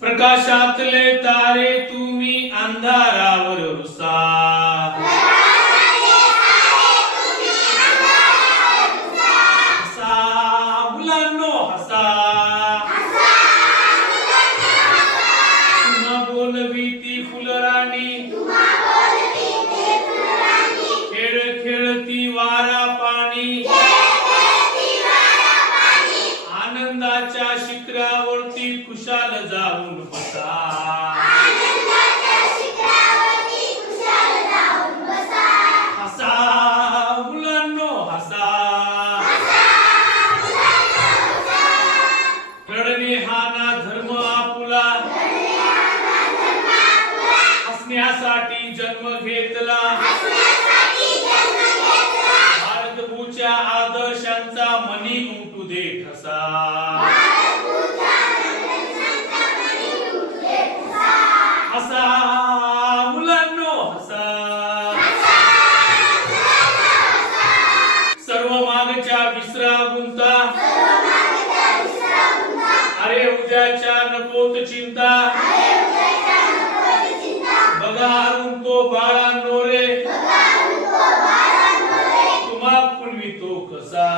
प्रकाशातले तारे तुम्ही अंधारावर रुसा हसा मुलांनो हसा. तुम्हा बोलवी ती फुलराणी. खुशाल जाऊन बसा. हसा मुलांनो हसा. हा ना धर्म आपुला. हसण्यासाठी जन्म घेतला. भारतभूच्या आदर्शांचा मनी उमटू दे ठसा. हसा मुलांनो हसा. सर्व मागच्या विसरा गुंता अरे उद्याच्या नकोत चिंता. बघा अरुण तो बाळा नोरे तुम्हा पूर्वी तो कसा.